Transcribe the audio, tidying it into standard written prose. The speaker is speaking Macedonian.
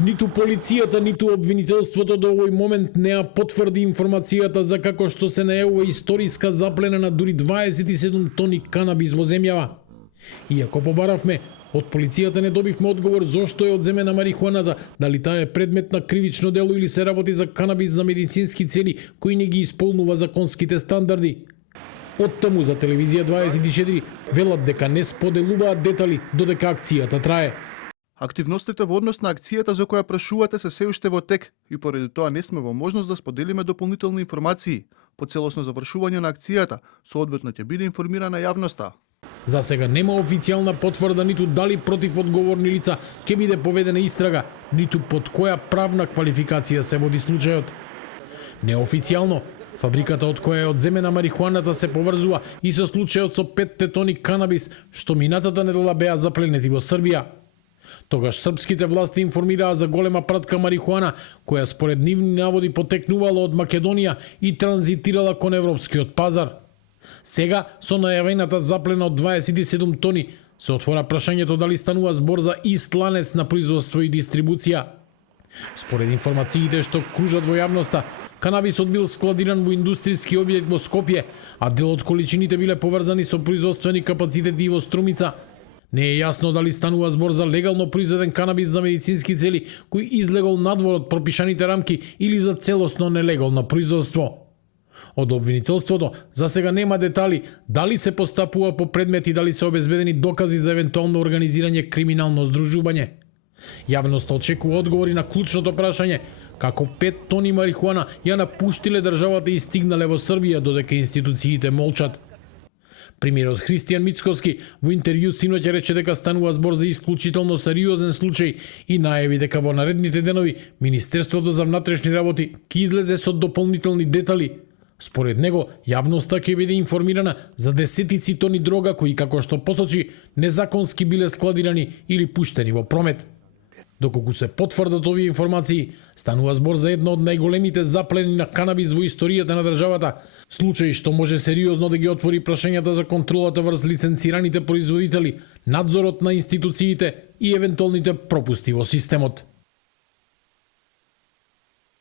Ниту полицијата, ниту обвинителството до овој момент не ја потврди информацијата за како што се најавува историска заплена на дури 27 тони канабис во земјава. Иако побаравме, од полицијата не добивме одговор зошто е одземена марихуаната, дали таа е предмет на кривично дело или се работи за канабис за медицински цели кои не ги исполнува законските стандарди. Оттаму за телевизија 24 велат дека не споделуваат детали додека акцијата трае. Активностите во однос на акцијата за која прашувате се уште во тек и поради тоа не сме во можност да споделиме дополнителни информации. По целосно завршување на акцијата, соодветно ќе биде информирана јавноста. За сега нема официјална потврда ниту дали против одговорни лица ќе биде поведена истрага, ниту под која правна квалификација се води случајот. Неофицијално, фабриката од која е одземена марихуаната се поврзува и со случајот со 5 тони канабис што минатата недела беа запленети во Србија. Тогаш српските власти информираа за голема пратка марихуана која според нивни наводи потекнувала од Македонија и транзитирала кон европскиот пазар. Сега, со најавената заплена од 27 тони, се отвора прашањето дали станува збор за ист ланец на производство и дистрибуција. Според информациите што кружат во јавноста, канабисот бил складиран во индустријски објект во Скопје, а дел од количините биле поврзани со производствени капацитети во Струмица. Не е јасно дали станува збор за легално произведен канабис за медицински цели кој излегол надвор од пропишаните рамки или за целосно нелегално производство. Од обвинителството за сега нема детали дали се постапува по предмети, дали се обезбедени докази за евентуално организирање криминално здружување. Јавноста очекува одговори на клучното прашање како 5 тони марихуана ја напуштиле државата и стигнале во Србија додека институциите молчат. Премиерот Христијан Мицкоски во интервју синоќа рече дека станува збор за исклучително сериозен случај и најави дека во наредните денови Министерството за внатрешни работи ќе излезе со дополнителни детали. Според него, јавноста ќе биде информирана за десетици тони дрога кои, како што посочи, незаконски биле складирани или пуштени во промет. Доколку се потврдат овие информации, станува збор за една од најголемите заплени на канабис во историјата на државата, случај што може сериозно да ги отвори прашањата за контролата врз лиценцираните производители, надзорот на институциите и евентуалните пропусти во системот.